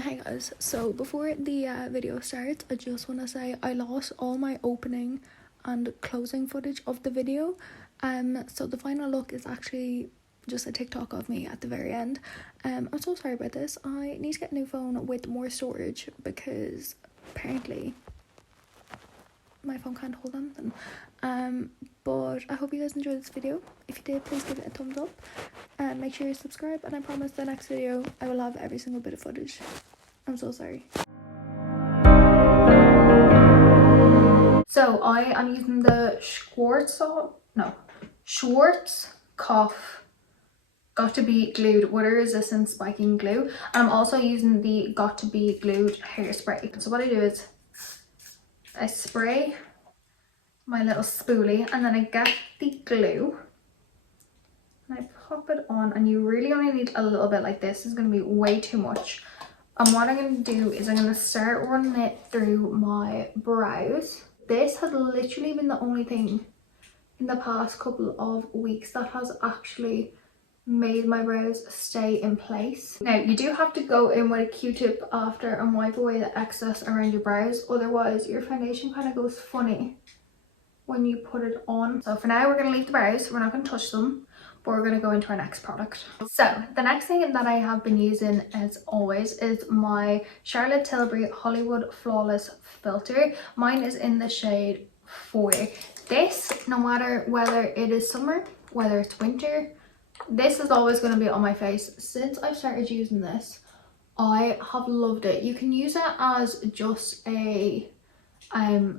Hey guys, so before the video starts, I just want to say I lost all my opening and closing footage of the video. So the final look is actually just a TikTok of me at the very end. I'm so sorry about this. I need to get a new phone with more storage because apparently my phone can't hold anything. But I hope you guys enjoyed this video. If you did, please give it a thumbs up and make sure you subscribe, and I promise the next video I will have every single bit of footage. I'm so sorry. So I am using the Schwarzkopf Got to Be Glued Water Resistant Spiking Glue, and I'm also using the Got to Be Glued hairspray. So what I do is I spray my little spoolie and then I get the glue and I pop it on, and you really only need a little bit. Like this is going to be way too much. And what I'm going to do is I'm going to start running it through my brows. This has literally been the only thing in the past couple of weeks that has actually made my brows stay in place. Now you do have to go in with a Q-tip after and wipe away the excess around your brows, otherwise your foundation kind of goes funny when you put it on. So for now we're going to leave the brows, we're not going to touch them, but we're going to go into our next product. So the next thing that I have been using as always is my Charlotte Tilbury Hollywood Flawless Filter. Mine is in the shade 4. This, no matter whether it is summer, whether it's winter, this is always going to be on my face. Since I've started using this, I have loved it. You can use it as just a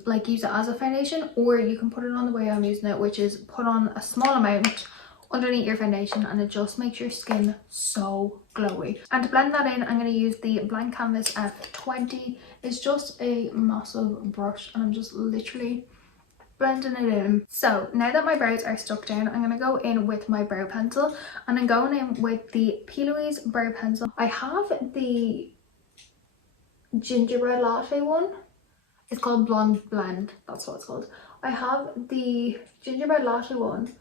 like use it as a foundation, or you can put it on the way I'm using it, which is put on a small amount underneath your foundation, and it just makes your skin so glowy. And to blend that in, I'm going to use the Blank Canvas F20. It's just a massive brush and I'm just literally blending it in. So now that my brows are stuck down, I'm going to go in with my brow pencil, and I'm going in with the Plouise brow pencil. I have the gingerbread latte one. It's called Blonde Blend, that's what it's called. I have the gingerbread latte one,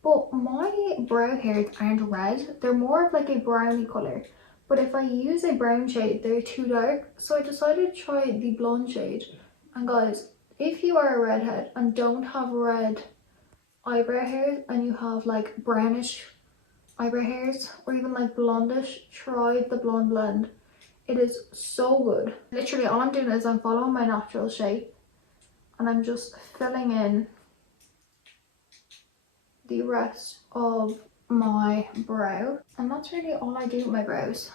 but my brow hairs aren't red. They're more of like a browny colour. But if I use a brown shade, they're too dark. So I decided to try the blonde shade. And guys, if you are a redhead and don't have red eyebrow hairs and you have like brownish eyebrow hairs or even like blondish, try the Blonde Blend. It is so good. Literally all I'm doing is I'm following my natural shape and I'm just filling in the rest of my brow, and that's really all I do with my brows.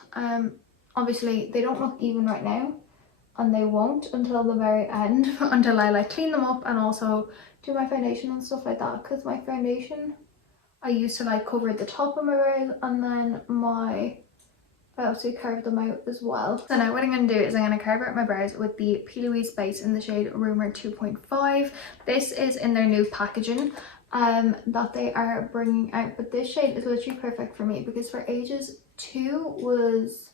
Obviously they don't look even right now, and they won't until the very end until I like clean them up and also do my foundation and stuff like that, because my foundation I used to like cover the top of my brows, and then I also carve them out as well. So now what I'm going to do is I'm going to carve out my brows with the Plouise Base in the shade Rumour 2.5. This is in their new packaging that they are bringing out, but this shade is literally perfect for me because for ages 2 was,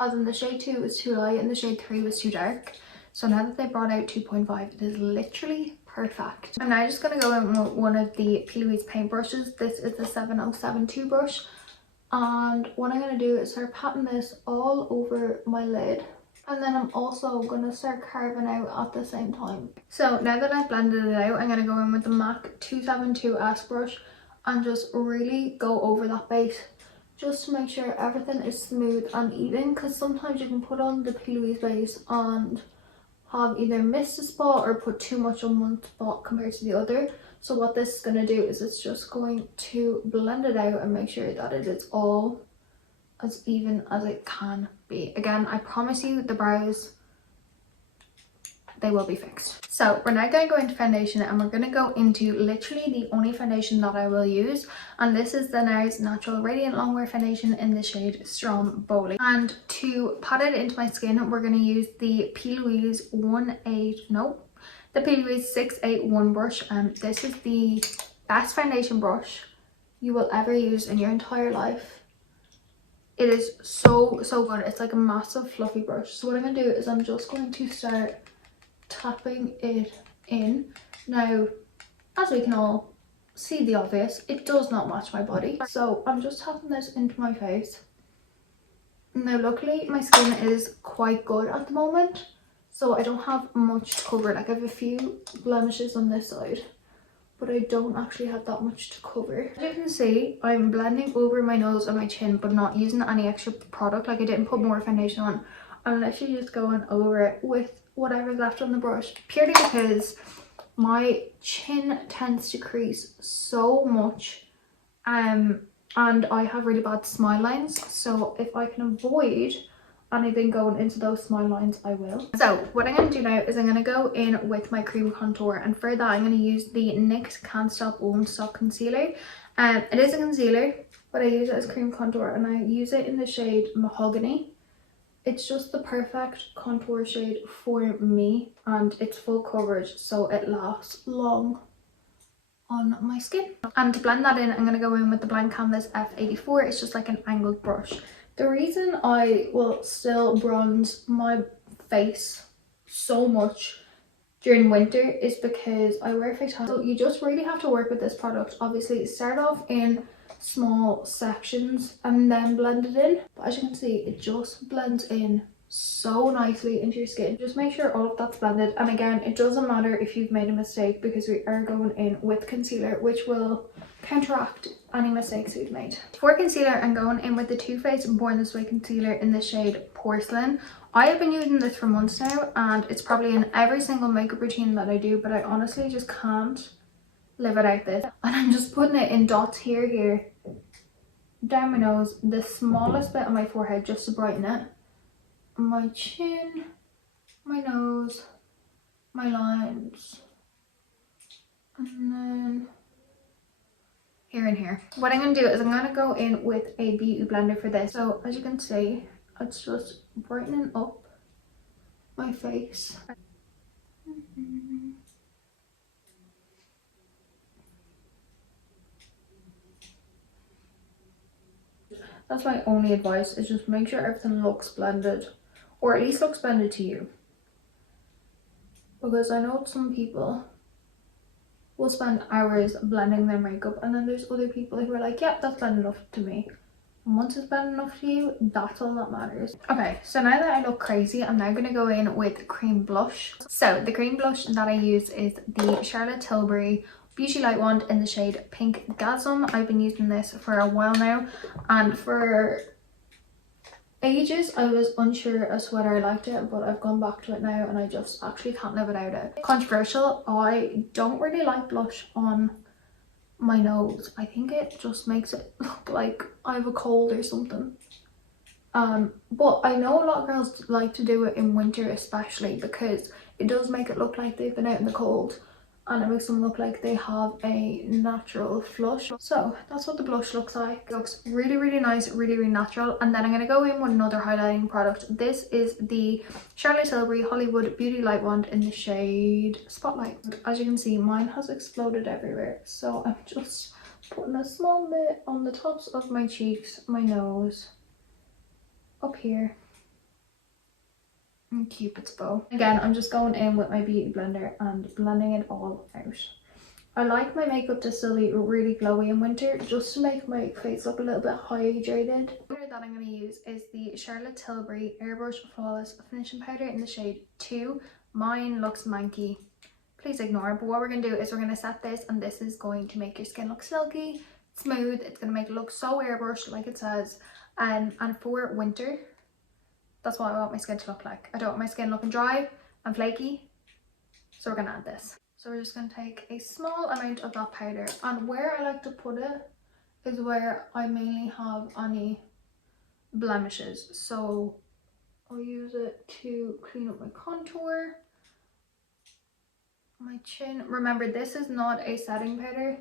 as in the shade 2 was too light and the shade 3 was too dark. So now that they brought out 2.5, it is literally perfect. I'm now just going to go in with one of the Plouise paint brushes. This is the 7072 brush. And what I'm going to do is start patting this all over my lid, and then I'm also going to start carving out at the same time. So now that I've blended it out, I'm going to go in with the MAC 272S brush and just really go over that base just to make sure everything is smooth and even, because sometimes you can put on the Plouise base and have either missed a spot or put too much on one spot compared to the other. So what this is going to do is it's just going to blend it out and make sure that it is all as even as it can be. Again, I promise you the brows, they will be fixed. So we're now going to go into foundation, and we're going to go into literally the only foundation that I will use, and this is the Nars Natural Radiant Longwear Foundation in the shade Stromboli. And to pat it into my skin, we're going to use the Plouise the Plouise 681 brush. This is the best foundation brush you will ever use in your entire life. It is so good. It's like a massive fluffy brush. So what I'm going to do is I'm just going to start tapping it in. Now, as we can all see the obvious, it does not match my body. So I'm just tapping this into my face. Now luckily my skin is quite good at the moment, so I don't have much to cover. Like I have a few blemishes on this side, but I don't actually have that much to cover. As you can see, I'm blending over my nose and my chin, but not using any extra product. Like I didn't put more foundation on. I'm literally just going over it with whatever's left on the brush, purely because my chin tends to crease so much, and I have really bad smile lines, so if I can avoid anything going into those smile lines, I will. So what I'm going to do now is I'm going to go in with my cream contour, and for that I'm going to use the NYX Can't Stop Won't Stop concealer. It is a concealer, but I use it as cream contour, and I use it in the shade Mahogany. It's just the perfect contour shade for me, and it's full coverage, so it lasts long on my skin. And to blend that in, I'm going to go in with the Blank Canvas F84. It's just like an angled brush. The reason I will still bronze my face so much during winter is because I wear face tan. So you just really have to work with this product. Obviously start off in small sections and then blend it in, but as you can see, it just blends in so nicely into your skin. Just make sure all of that's blended, and again, it doesn't matter if you've made a mistake because we are going in with concealer, which will counteract any mistakes we've made. For concealer, I'm going in with the Too Faced Born This Way concealer in the shade Porcelain. I have been using this for months now, and it's probably in every single makeup routine that I do, but I honestly just can't live without this. And I'm just putting it in dots here, down my nose, the smallest bit on my forehead, just to brighten it, my chin, my nose, my lines, and then here and here. What I'm going to do is I'm going to go in with a beauty blender for this. So as you can see, it's just brightening up my face. That's my only advice, is just make sure everything looks blended, or at least looks blended to you. Because I know some people will spend hours blending their makeup, and then there's other people who are like, yeah, that's blended enough to me. And once it's blended enough to you, that's all that matters. Okay, so now that I look crazy, I'm now going to go in with cream blush. So the cream blush that I use is the Charlotte Tilbury Beauty Light Wand in the shade Pinkgasm. I've been using this for a while now, and for ages I was unsure as to whether I liked it, but I've gone back to it now and I just actually can't live without it. Controversial, I don't really like blush on my nose. I think it just makes it look like I have a cold or something. But I know a lot of girls like to do it in winter, especially because it does make it look like they've been out in the cold, and it makes them look like they have a natural flush. So that's what the blush looks like. It looks really, really nice, really, really natural. And then I'm going to go in with another highlighting product. This is the Charlotte Tilbury Hollywood Beauty Light Wand in the shade Spotlight. As you can see, mine has exploded everywhere, so I'm just putting a small bit on the tops of my cheeks, my nose, up here, and Cupid's bow. Again, I'm just going in with my beauty blender and blending it all out. I like my makeup to still be really glowy in winter, just to make my face look a little bit hydrated. The powder that I'm going to use is the Charlotte Tilbury Airbrush Flawless Finishing Powder in the shade 2. Mine looks manky, please ignore it. But what we're going to do is we're going to set this, and this is going to make your skin look silky, smooth. It's going to make it look so airbrushed, like it says. And for winter, that's what I want my skin to look like. I don't want my skin looking dry and flaky, so we're going to add this. So we're just going to take a small amount of that powder, and where I like to put it is where I mainly have any blemishes. So I'll use it to clean up my contour, my chin. Remember, this is not a setting powder,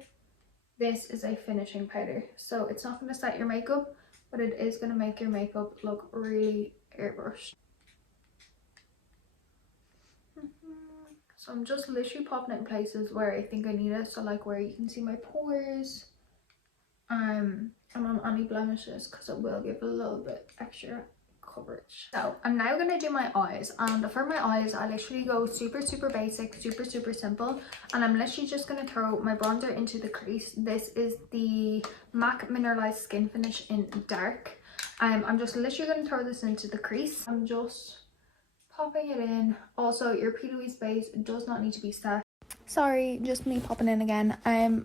this is a finishing powder. So it's not going to set your makeup, but it is going to make your makeup look really airbrushed. So I'm just literally popping it in places where I think I need it. So like where you can see my pores, and on any blemishes, because it will give a little bit extra coverage. So I'm now going to do my eyes, and for my eyes I literally go super basic, super simple, and I'm literally just going to throw my bronzer into the crease. This is the MAC Mineralise Skin Finish in Dark. I'm just literally going to throw this into the crease. I'm just popping it in. Also, your Plouise Base does not need to be set. Sorry, just me popping in again.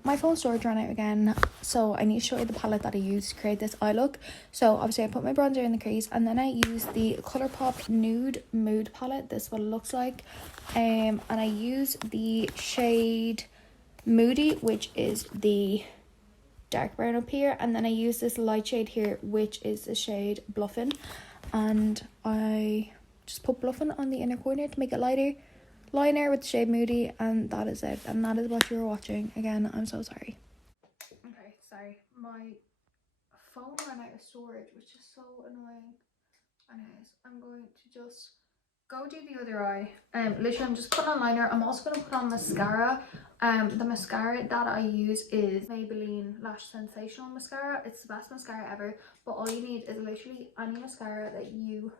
My phone storage ran out again, so I need to show you the palette that I used to create this eye look. So obviously I put my bronzer in the crease, and then I used the Colourpop Nude Mood palette. This is what it looks like. And I use the shade Moody, which is the dark brown up here, and then I use this light shade here, which is the shade Bluffin', and I just put Bluffin' on the inner corner to make it lighter. Liner with the shade Moody, and that is it, and that is what you were watching. Again, I'm so sorry. Okay, sorry, my phone ran out of storage, which is so annoying. Anyways, I'm going to just go do the other eye. Literally I'm just putting on liner. I'm also going to put on mascara. The mascara that I use is Maybelline Lash Sensational mascara. It's the best mascara ever, but all you need is literally any mascara that you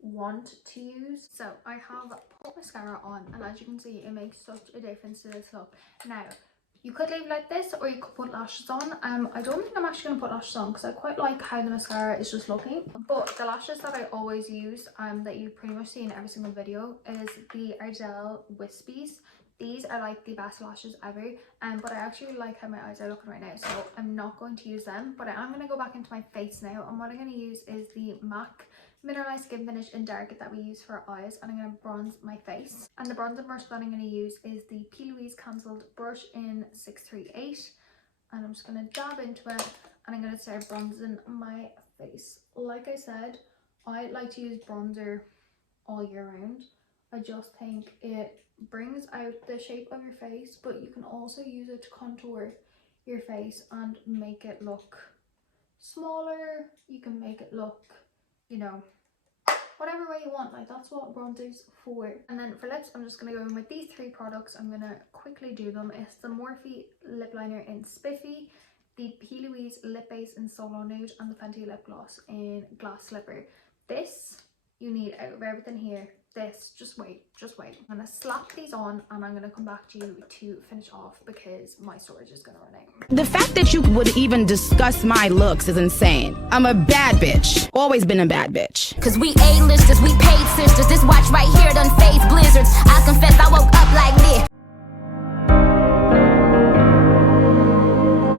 want to use. So I have put mascara on, and as you can see, it makes such a difference to this look. Now you could leave it like this, or you could put lashes on. I don't think I'm actually going to put lashes on because I quite like how the mascara is just looking. But the lashes that I always use, that you pretty much see in every single video, is the Ardell Wispies. These are like the best lashes ever, but I actually like how my eyes are looking right now, so I'm not going to use them. But I am going to go back into my face now, and what I'm going to use is the MAC Mineralise Skin Finish in Dark that we use for our eyes, and I'm going to bronze my face. And the bronzing brush that I'm going to use is the Plouise Cancelled brush in 638, and I'm just going to dab into it, and I'm going to start bronzing my face. Like I said, I like to use bronzer all year round. I just think it brings out the shape of your face, but you can also use it to contour your face and make it look smaller. You can make it look, you know, whatever way you want. Like, that's what bronzer's for. And then for lips, I'm just going to go in with these three products. I'm going to quickly do them. It's the Morphe lip liner in Spiffy, the Plouise lip base in Solo Nude, and the Fenty lip gloss in Glass Slipper. This you need out of everything here. This, just wait. I'm gonna slap these on, and I'm gonna come back to you to finish off because my storage is gonna run out. The fact that you would even discuss my looks is insane. I'm a bad bitch. Always been a bad bitch. Cause we A-listers, we paid sisters. This watch right here done phase blizzards. I confess I woke up like this.